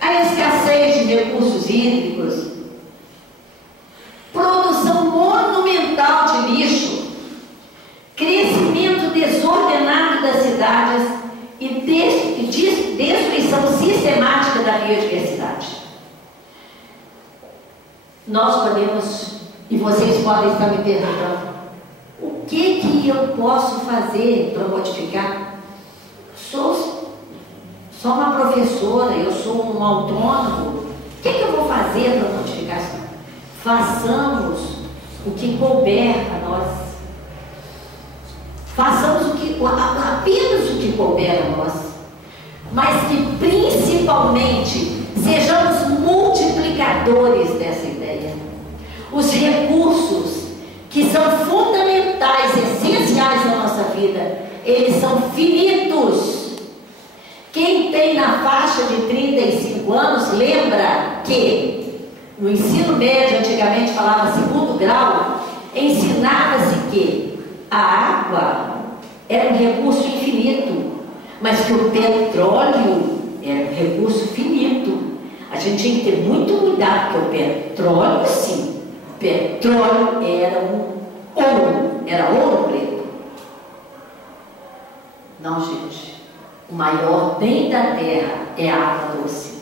a escassez de recursos hídricos, produção monumental de lixo, crescimento desordenado das cidades e destruição sistemática da biodiversidade. Nós podemos, e vocês podem estar me perguntando, o que eu posso fazer para modificar? Sou só uma professora, eu sou um autônomo. O que eu vou fazer para modificar isso? Façamos o que couber a nós. Façamos apenas o que couber a nós. Mas que principalmente sejamos multiplicadores dessa ideia. Os recursos que são fundamentais, essenciais na nossa vida, eles são finitos. Quem tem na faixa de 35 anos, lembra que no ensino médio, antigamente falava segundo grau, ensinava-se que a água era um recurso infinito, mas que o petróleo era um recurso finito. A gente tinha que ter muito cuidado, porque o petróleo, sim, o petróleo era ouro preto. Não, gente. O maior bem da terra é a água doce.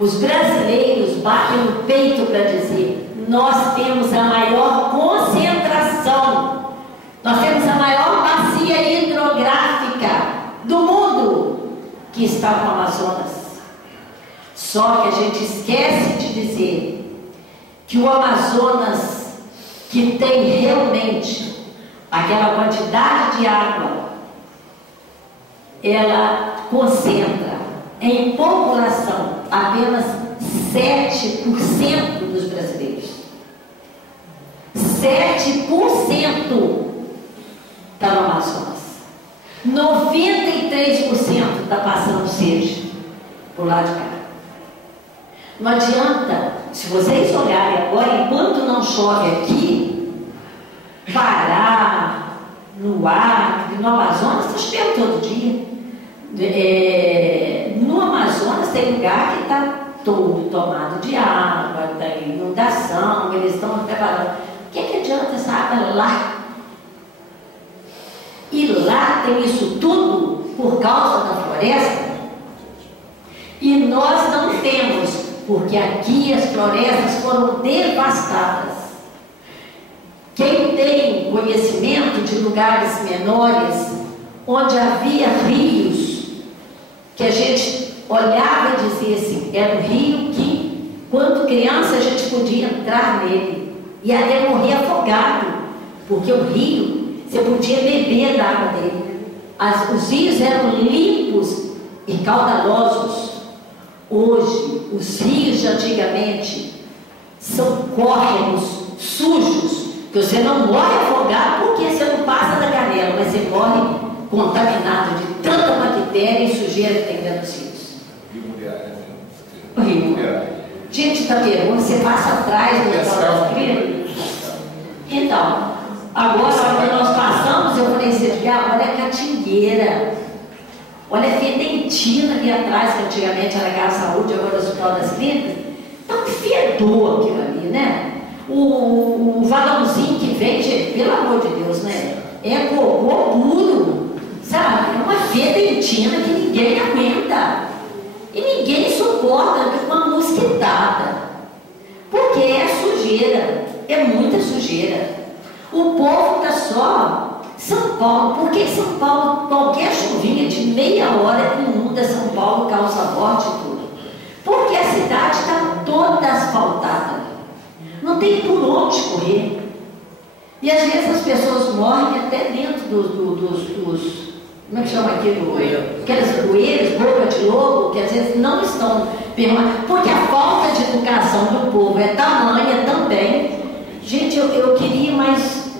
Os brasileiros batem no peito para dizer: nós temos a maior concentração, nós temos a maior bacia hidrográfica do mundo, que está no Amazonas. Só que a gente esquece de dizer que o Amazonas, que tem realmente aquela quantidade de água ela concentra em população apenas 7% dos brasileiros. 7% está no Amazonas. 93% está passando sede por lá de cá. Não adianta, se vocês olharem agora, enquanto não chove aqui, Pará, no Acre, no Amazonas, está chovendo todo dia. No Amazonas tem lugar que está todo tomado de água, tem inundação, eles estão preparando. O que adianta essa água lá? E lá tem isso tudo por causa da floresta. E nós não temos, porque aqui as florestas foram devastadas. Quem tem conhecimento de lugares menores, onde havia rios, que a gente olhava e dizia assim, era um rio que, quando criança, a gente podia entrar nele e até morrer afogado, porque o rio, você podia beber da água dele. Os rios eram limpos e caudalosos. Hoje, os rios de antigamente são córregos sujos, que você não morre afogado porque você não passa da canela, mas você morre contaminado de tanta bactéria e sujeira que tem dentro dos rios. O rio. Gente, Itaperuna, você passa atrás do negócio. Então, agora que nós passamos, eu falei assim, olha a catingueira, olha a fedentina ali atrás, que antigamente era Casa Saúde, agora é o Hospital das Clínicas. Tá um fedor aquilo ali, né? O vagãozinho que vem, gente, pelo amor de Deus, né? É cocô puro, sabe? É uma fedentina que ninguém aguenta. E ninguém suporta uma mosquitada. Porque é sujeira, é muita sujeira. O povo está só São Paulo, porque em São Paulo qualquer chuvinha de meia hora inunda São Paulo, causa morte e tudo. Porque a cidade está toda asfaltada. Não tem por onde correr. E às vezes as pessoas morrem até dentro dos como é que chama aquilo? Aquelas poeiras, boca de lobo, que às vezes não estão permanentes. Porque a falta de educação do povo é tamanha também. Gente, eu queria mais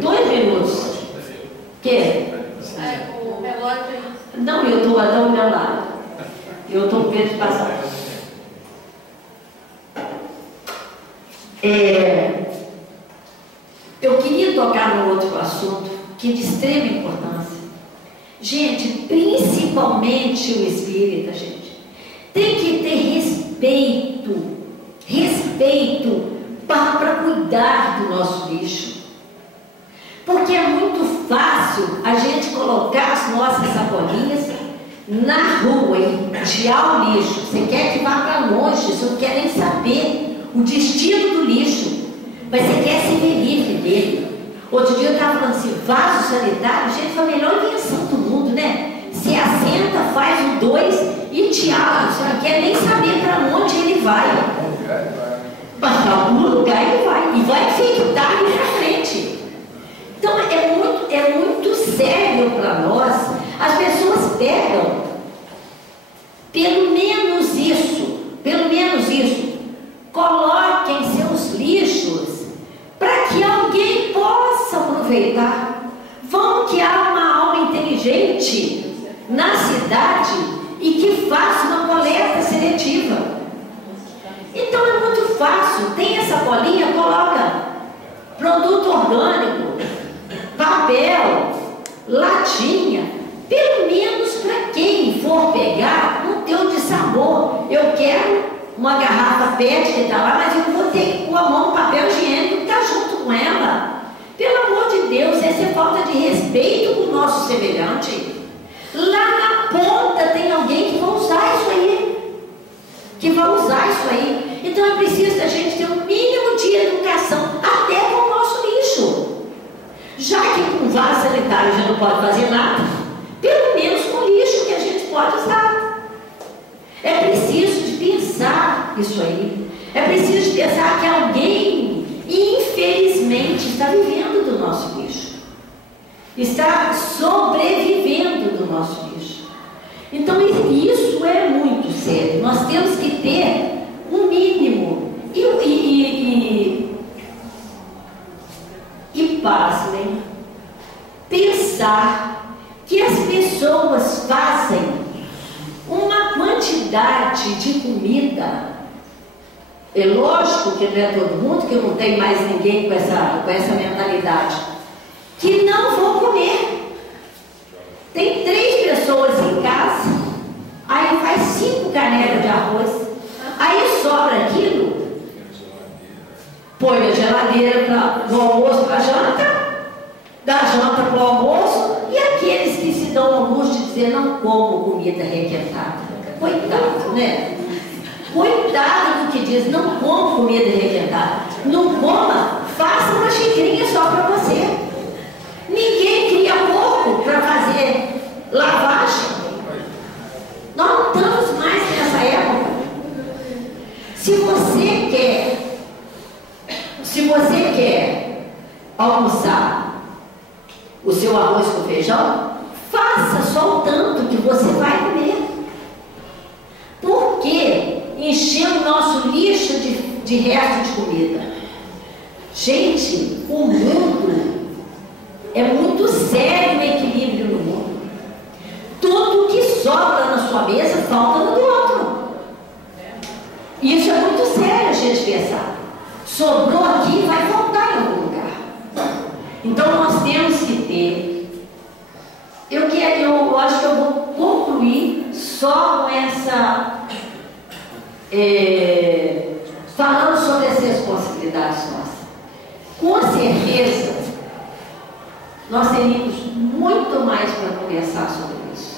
2 minutos. O quê? O relógio. Não, eu estou lá do meu lado. Eu estou com medo de passar. Eu queria tocar no outro assunto que é de extrema importância. Gente, principalmente o espírita, gente, tem que ter respeito para cuidar do nosso lixo. Porque é muito fácil a gente colocar as nossas sacolinhas na rua e tirar o lixo. Você quer que vá para longe, você não quer nem saber o destino do lixo, mas você quer se ver livre dele. Outro dia eu estava falando assim, vaso sanitário, gente, foi a melhor invenção do mundo, né? Se assenta, faz o 2 e tchau. Você não quer nem saber para onde ele vai. Para algum lugar ele vai. E vai infectar ali na frente. Então é muito sério para nós. As pessoas pegam pelo menos isso. Coloquem seus lixos para que alguém possa aproveitar. Vamos que há uma alma inteligente na cidade e que faça uma coleta seletiva. Então é muito fácil. Tem essa bolinha, coloca produto orgânico, papel, latinha, pelo menos para quem for pegar, não ter o de sabor. Eu quero uma garrafa PET que está lá, mas eu vou ter que pôr a mão no papel higiênico que está junto com ela. Pelo amor de Deus, essa é falta de respeito com o nosso semelhante. Lá na ponta tem alguém que vai usar isso aí. Então é preciso a gente ter um mínimo de educação, até com o nosso lixo. Já que com vaso sanitário a gente não pode fazer nada, pelo menos com o lixo que a gente pode usar. É preciso de pensar isso aí. É preciso de pensar que alguém, infelizmente, está vivendo do nosso lixo. Está sobrevivendo do nosso lixo. Então isso é muito sério. Nós temos que ter um mínimo. E pasmem, pensar que as pessoas fazem uma quantidade de comida. É lógico que não é todo mundo, que não tem mais ninguém com essa mentalidade, que não vão comer. Tem 3 pessoas em casa, aí faz 5 canelas de arroz, aí sobra aquilo, põe na geladeira do almoço para a janta, da janta para o almoço, e aqueles que se dão ao luxo de dizer não como comida requentada. Coitado, né? Coitado do que diz, não como comida requentada. Não coma, faça uma xicrinha só para você. Ninguém cria porco para fazer lavagem. Nós não estamos mais nessa época. Se você quer almoçar o seu arroz com feijão, faça só o tanto que você vai comer. Por quê? Encher o nosso lixo de resto de comida. Gente, o mundo é muito sério o equilíbrio no mundo. Tudo que sobra na sua mesa falta no do outro. Isso é muito sério a gente pensar. Sobrou aqui, vai faltar em algum lugar. Então nós temos que ter. Eu acho que eu vou concluir só com essa. Falando sobre as responsabilidades nossas. Com certeza, nós teríamos muito mais para conversar sobre isso.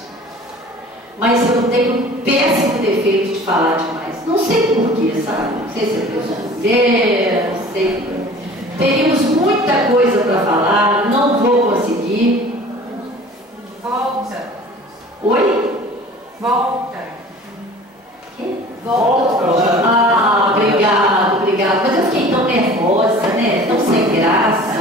Mas eu tenho um péssimo defeito de falar demais. Não sei porquê, sabe? Não sei se é porque eu sou mulher, não sei. Teríamos muita coisa para falar, não vou conseguir. Volta. Oi? Volta. Quê? Volta. Ah, obrigado. Mas eu fiquei tão nervosa, né? Tão sem graça.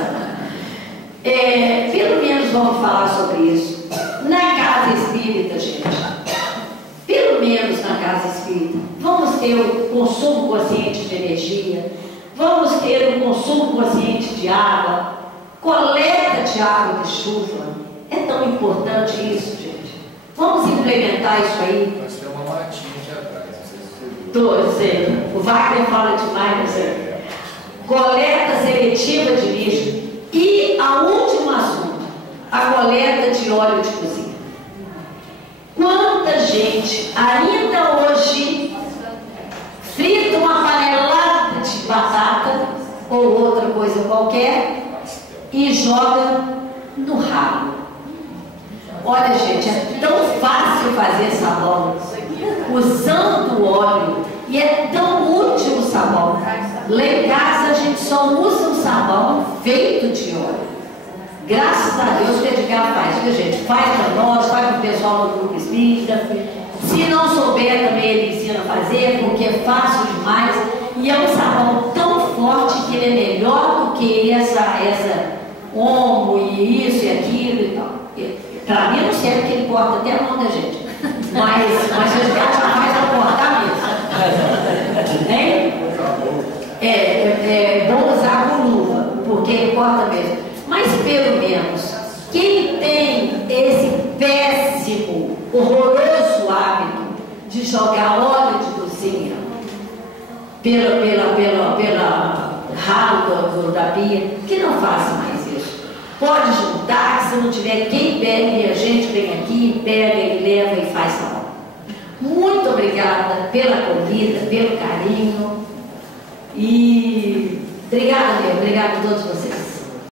Pelo menos vamos falar sobre isso. Na casa espírita, gente. Pelo menos na casa espírita. Vamos ter o consumo consciente de energia. Vamos ter o consumo consciente de água. Coleta de água de chuva. É tão importante isso, gente. Vamos implementar isso aí. Mas tem uma matinha aqui atrás, não sei se você viu. Estou dizendo, o Wagner fala demais, não sei. Coleta seletiva de lixo. E a último assunto, a coleta de óleo de cozinha. Quanta gente ainda hoje frita uma panelada de batata ou outra coisa qualquer e joga no ralo. Olha, gente, é tão fácil fazer sabão usando o óleo e é tão útil o sabão. Lá em casa a gente só usa o sabão feito de óleo. Graças a Deus que o Edgar faz, viu, gente? Faz para nós, faz para o pessoal do grupo espírita. Se não souber também ele ensina a fazer, porque é fácil demais. E é um sabão tão forte que ele é melhor do que essa Omo e isso e aquilo e tal. Para mim não serve porque ele corta até a mão da gente. Mas o Edgar já faz para cortar mesmo. Hein? É bom usar com luva, porque ele corta mesmo. Mas pelo menos, quem tem esse péssimo, horroroso hábito de jogar óleo de cozinha pela ralo da pia, que não faça mais isso. Pode juntar, que se não tiver quem bebe, a gente vem aqui, pega e leva e faz sabão. Muito obrigada pela comida, pelo carinho. E obrigada a todos vocês.